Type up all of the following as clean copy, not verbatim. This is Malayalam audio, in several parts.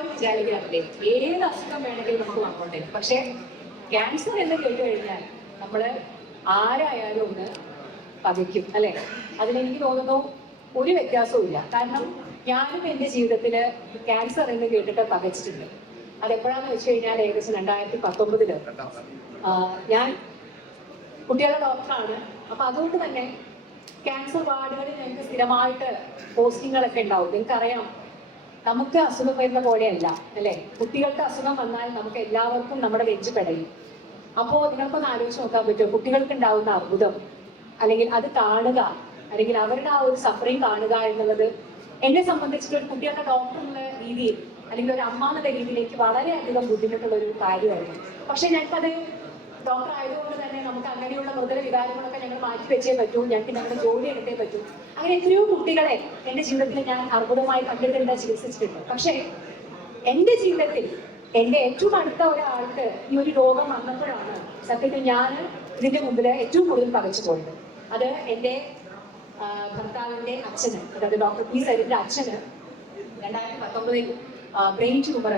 എല്ലാവരും വിചാരിക്കാറില്ലേ ഏത് അസുഖം വേണമെങ്കിലും നമുക്ക് വന്നോട്ടെ. പക്ഷെ ക്യാൻസർ എന്ന് കേട്ട് കഴിഞ്ഞാൽ നമ്മള് ആരായാലും ഒന്ന് പകയ്ക്കും അല്ലെ. അതിലെനിക്ക് തോന്നുന്നു ഒരു വ്യത്യാസവും ഇല്ല. കാരണം ഞാനും എൻ്റെ ജീവിതത്തില് ക്യാൻസർ എന്ന് കേട്ടിട്ട് പകച്ചിട്ടുണ്ട്. അതെപ്പോഴാന്ന് വെച്ച് കഴിഞ്ഞാൽ ഏകദേശം 2019 ഞാൻ കുട്ടികളുടെ ഡോക്ടറാണ്. അപ്പൊ അതുകൊണ്ട് തന്നെ ക്യാൻസർ വാർഡുകളിൽ ഞങ്ങൾക്ക് സ്ഥിരമായിട്ട് പോസ്റ്റിങ്ങുകളൊക്കെ ഉണ്ടാവും. നിങ്ങൾക്കറിയാം, നമുക്ക് അസുഖം വരുന്ന പോലെയല്ല അല്ലെ. കുട്ടികൾക്ക് അസുഖം വന്നാൽ നമുക്ക് എല്ലാവർക്കും നമ്മുടെ നെഞ്ച് പെടയും. അപ്പോ നിങ്ങൾക്കൊന്ന് ആലോചിച്ച് നോക്കാൻ പറ്റുമോ, കുട്ടികൾക്ക് ഉണ്ടാവുന്ന അർബുദം അല്ലെങ്കിൽ അത് കാണുക, അല്ലെങ്കിൽ അവരുടെ ആ ഒരു സഫറിങ് കാണുക എന്നുള്ളത് എന്നെ സംബന്ധിച്ചിട്ട് ഒരു കുട്ടികളുടെ ഡോക്ടർ എന്നുള്ള രീതിയിൽ അല്ലെങ്കിൽ ഒരു അമ്മ എന്നുള്ള രീതിയിലേക്ക് വളരെയധികം ബുദ്ധിമുട്ടുള്ള ഒരു കാര്യമായിരുന്നു. പക്ഷെ ഞങ്ങൾക്കത് ഡോക്ടർ ആയതുകൊണ്ട് തന്നെ നമുക്ക് അങ്ങനെയുള്ള മുതല വികാരങ്ങളൊക്കെ ഞങ്ങൾ മാറ്റി വെച്ചേ പറ്റൂ, ഞങ്ങൾക്ക് ഞങ്ങളുടെ ജോലി എടുത്തേ പറ്റൂ. അങ്ങനെ എത്രയോ കുട്ടികളെ എൻ്റെ ജീവിതത്തിൽ ഞാൻ അർബുദമായി കണ്ടിട്ടുണ്ട്, ചികിത്സിച്ചിട്ടുണ്ട്. പക്ഷേ എൻ്റെ ജീവിതത്തിൽ എൻ്റെ ഏറ്റവും അടുത്ത ഒരാൾക്ക് ഈ ഒരു രോഗം വന്നപ്പോഴാണ് സത്യത്തിൽ ഞാൻ ഇതിന്റെ മുമ്പിൽ ഏറ്റവും കൂടുതൽ പകച്ചു പോയത്. അത് എൻ്റെ ഭർത്താവിൻ്റെ അച്ഛന്, അതായത് ഡോക്ടർ പി സരിന്റെ അച്ഛന് 2019 ബ്രെയിൻ ട്യൂമർ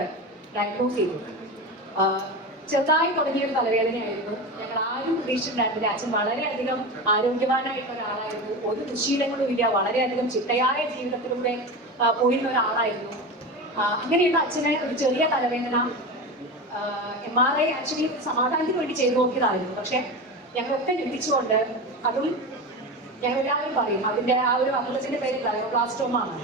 ഡയഗ്നോസ് ചെയ്തു. ചെറുതായി തുടങ്ങിയൊരു തലവേദനയായിരുന്നു. ഞങ്ങൾ ആരും പ്രതീക്ഷിച്ചിട്ടുണ്ടായിരുന്നില്ല. അച്ഛൻ വളരെയധികം ആരോഗ്യവാനായിട്ടുള്ള ഒരാളായിരുന്നു. ഒരു ദുശീലങ്ങളും ഇല്ല, വളരെയധികം ചിട്ടയായ ജീവിതത്തിലൂടെ പോയിരുന്ന ഒരാളായിരുന്നു. അങ്ങനെയുള്ള അച്ഛന് ഒരു ചെറിയ തലവേദന MRI ആക്ച്വലി സമാധാനത്തിന് വേണ്ടി ചെയ്തു നോക്കിയതായിരുന്നു. പക്ഷെ ഞങ്ങളൊക്കെ ഞെട്ടിച്ചുകൊണ്ട്, അതും ഞങ്ങൾ എല്ലാവരും പറയും അതിന്റെ ആ ഒരു അർബുദത്തിന്റെ പേര് ഗ്ലയോബ്ലാസ്റ്റോമ ആണ്.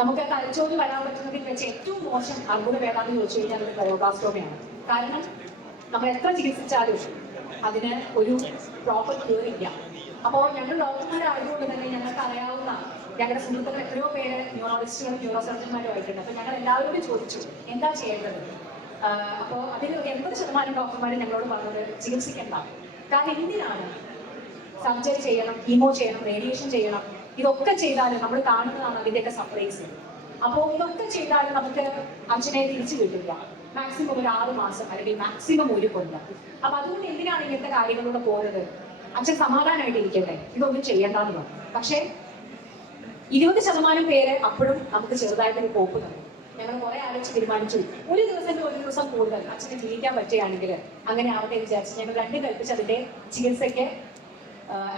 നമുക്ക് തലച്ചോറിൽ വരാൻ പറ്റുന്നതിൽ വെച്ച് ഏറ്റവും മോശം അർബുദം ഏതാണെന്ന് ചോദിച്ചു കഴിഞ്ഞാൽ അത് ഗ്ലയോബ്ലാസ്റ്റോമയാണ്. കാരണം നമ്മൾ എത്ര ചികിത്സിച്ചാലും അതിന് ഒരു പ്രോപ്പർ ക്യൂർ ഇല്ല. അപ്പോൾ ഞങ്ങൾ ഡോക്ടർമാരായതുകൊണ്ട് തന്നെ ഞങ്ങൾക്ക് അറിയാവുന്ന ഞങ്ങളുടെ സുഹൃത്തുക്കൾ എത്രയോ പേര് ന്യൂറോളജിസ്റ്റുകളും ന്യൂറോ സർജന്മാരും ആയിട്ടുണ്ട്. അപ്പൊ ഞങ്ങൾ എല്ലാവരോടും ചോദിച്ചു എന്താ ചെയ്യേണ്ടത്. അപ്പോൾ അതിൽ 80% ഡോക്ടർമാരും ഞങ്ങളോട് പറഞ്ഞത് ചികിത്സിക്കേണ്ട. കാരണം എന്തിനാണ് സർജറി ചെയ്യണം, കീമോ ചെയ്യണം, റേഡിയേഷൻ ചെയ്യണം, ഇതൊക്കെ ചെയ്താലും നമ്മൾ കാണുന്നതാണ് അതിൻ്റെയൊക്കെ സപ്ലൈസ്. അപ്പോൾ ഇതൊക്കെ ചെയ്താലും നമുക്ക് അച്ഛനെ തിരിച്ചു കിട്ടില്ല. മാക്സിമം ഒരു 6 മാസം അല്ലെങ്കിൽ മാക്സിമം 1 കൊല്ലം. അപ്പൊ അതുകൊണ്ട് എന്തിനാണ് ഇങ്ങനത്തെ കാര്യങ്ങളിലൂടെ പോകുന്നത്. അച്ഛൻ സമാധാനമായിട്ട് ഇരിക്കട്ടെ, ഇതൊന്നും ചെയ്യേണ്ടെന്ന് പറഞ്ഞു. പക്ഷെ 20% പേര് അപ്പോഴും നമുക്ക് ചെറുതായിട്ടൊരു പോക്ക് തന്നു. ഞങ്ങൾ കുറെ ആലോചിച്ച് തീരുമാനിച്ചു, ഒരു ദിവസം കൂടുതൽ അച്ഛനെ ജീവിക്കാൻ പറ്റുകയാണെങ്കിൽ അങ്ങനെ ആവട്ടെ വിചാരിച്ച് ഞങ്ങൾ 2 കൽപ്പിച്ച് അതിന്റെ ചികിത്സയ്ക്ക്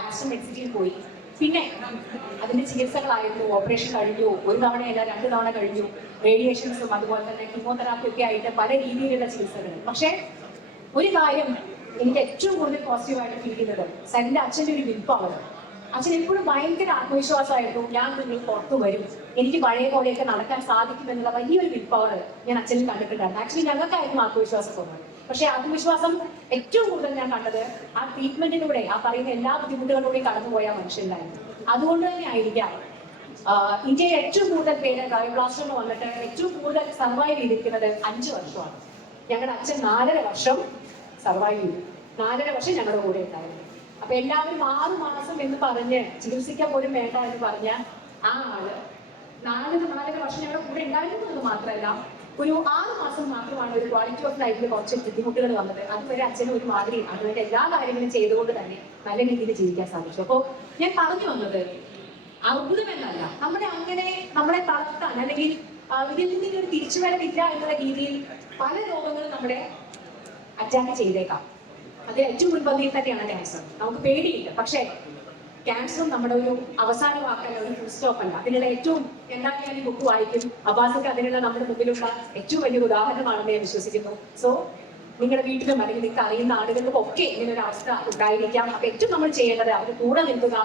ആസ്റ്റർ മെഡിസിറ്റിയിൽ പോയി. പിന്നെ അതിന്റെ ചികിത്സകളായിരുന്നു. ഓപ്പറേഷൻ കഴിഞ്ഞു, 1 തവണയല്ല 2 തവണ കഴിഞ്ഞു. റേഡിയേഷൻസും അതുപോലെ തന്നെ കീമോതെറാപ്പി ഒക്കെ ആയിട്ട് പല രീതിയിലുള്ള ചികിത്സകൾ. പക്ഷെ ഒരു കാര്യം എനിക്ക് ഏറ്റവും കൂടുതൽ പോസിറ്റീവായിട്ട് ഫീൽ ചെയ്യുന്നത് സരിന്റെ അച്ഛൻ്റെ ഒരു വിൽ പവർ. അച്ഛൻ എപ്പോഴും ഭയങ്കര ആത്മവിശ്വാസമായിരുന്നു. ഞാൻ നിങ്ങൾ പുറത്തു വരും, എനിക്ക് പഴയ പോലെയൊക്കെ നടക്കാൻ സാധിക്കുമെന്നുള്ള വലിയൊരു വിൽ പവർ ഞാൻ അച്ഛനിൽ കണ്ടിട്ടുണ്ടായിരുന്നു. ആക്ച്വലി ഞങ്ങൾക്കായിരുന്നു ആത്മവിശ്വാസം തോന്നുന്നത്. പക്ഷെ ആത്മവിശ്വാസം ഏറ്റവും കൂടുതൽ ഞാൻ കണ്ടത് ആ ട്രീറ്റ്മെന്റിലൂടെ, ആ പറയുന്ന എല്ലാ ബുദ്ധിമുട്ടുകളിലൂടെയും കടന്നുപോയ മനുഷ്യനായിരുന്നു. അതുകൊണ്ട് തന്നെ ആയിരിക്കാം ഇന്ത്യയിൽ ഏറ്റവും കൂടുതൽ പേര് ഗ്ലയോബ്ലാസ്റ്റോമ വന്നിട്ട് ഏറ്റവും കൂടുതൽ സർവൈവ് ചെയ്തിരിക്കുന്നത് 5 വർഷമാണ്. ഞങ്ങളുടെ അച്ഛൻ 4.5 വർഷം സർവൈവ് ചെയ്തു. 4.5 വർഷം ഞങ്ങളുടെ കൂടെ ഉണ്ടായിരുന്നു. അപ്പൊ എല്ലാവരും 6 മാസം എന്ന് പറഞ്ഞ് ചികിത്സിക്കാൻ പോലും വേണ്ട എന്ന് പറഞ്ഞ ആ ആള് 4.5 വർഷം ഞങ്ങളുടെ കൂടെ ഉണ്ടായിരുന്നത് മാത്രമല്ല, ഒരു 6 മാസം മാത്രമാണ് ഒരു ക്വാളിറ്റി ഓഫ് ലൈഫിൽ കുറച്ച് ബുദ്ധിമുട്ടുകൾ വന്നത്. അതുവരെ അച്ഛനും ഒരു മാതിരി അതുവരെ എല്ലാ കാര്യങ്ങളും ചെയ്തുകൊണ്ട് തന്നെ നല്ല രീതിയിൽ ജീവിക്കാൻ സാധിച്ചു. അപ്പോൾ ഞാൻ പറഞ്ഞു വന്നത് അർബുദമെന്നല്ല, നമ്മളെ തളർത്താൻ അല്ലെങ്കിൽ ഇതിൽ നിന്ന് ഒരു തിരിച്ചുവരവില്ല എന്നുള്ള രീതിയിൽ പല രോഗങ്ങളും നമ്മളെ അറ്റാക്ക് ചെയ്തേക്കാം. അത് ഏറ്റവും മുൻപന്തിയിൽ തന്നെയാണ് ക്യാൻസർ. നമുക്ക് പേടിയില്ല. പക്ഷേ ക്യാൻസറും നമ്മുടെ ഒരു അവസാന വാക്കല്ല, ഒരു ഫുൾ സ്റ്റോപ്പ് അല്ല. അതിനുള്ള ഏറ്റവും എന്തായാലും ഞാൻ ഈ ബുക്ക് വായിക്കും. അബ്ബാസൊക്കെ അതിനുള്ള നമ്മുടെ മുമ്പിലുള്ള ഏറ്റവും വലിയൊരു ഉദാഹരണമാണെന്ന് ഞാൻ വിശ്വസിക്കുന്നു. സോ നിങ്ങളുടെ വീട്ടിലും അല്ലെങ്കിൽ നിങ്ങൾക്ക് അറിയുന്ന ആളുകൾക്കും ഒക്കെ ഇങ്ങനെ ഒരു അവസ്ഥ ഉണ്ടായിരിക്കാം. അപ്പൊ ഏറ്റവും നമ്മൾ ചെയ്യേണ്ടത് അവരുടെ കൂടെ നിൽക്കുക,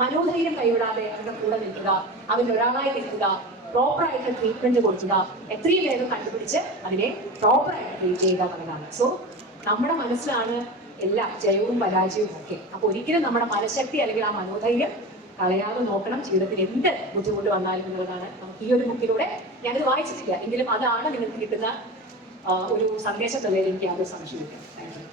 മനോധൈര്യം കൈവിടാതെ അവരുടെ കൂടെ നിൽക്കുക, അവരൊരാളായി നിൽക്കുക, പ്രോപ്പറായിട്ട് ട്രീറ്റ്മെന്റ് കൊടുക്കുക, എത്രയും വേഗം കണ്ടുപിടിച്ച് അതിനെ പ്രോപ്പറായിട്ട് ട്രീറ്റ് ചെയ്യുക എന്നതാണ്. സോ നമ്മുടെ മനസ്സിലാണ് എല്ലാ ജയവും പരാജയവും ഒക്കെ. അപ്പൊ ഒരിക്കലും നമ്മുടെ മനഃശക്തി അല്ലെങ്കിൽ ആ മനോധൈര്യം കളയാതെ നോക്കണം. ജീവിതത്തിൽ എന്ത് ബുദ്ധിമുട്ട് വന്നാലും എന്നുള്ളതാണ് നമുക്ക് ഈ ഒരു ബുക്കിലൂടെ, ഞാനത് വായിച്ചിട്ടില്ല എങ്കിലും അതാണ് നിങ്ങൾക്ക് കിട്ടുന്ന ഒരു സന്ദേശം തന്നതിൽ എനിക്ക് യാതൊരു സംശയമില്ല. Thank you.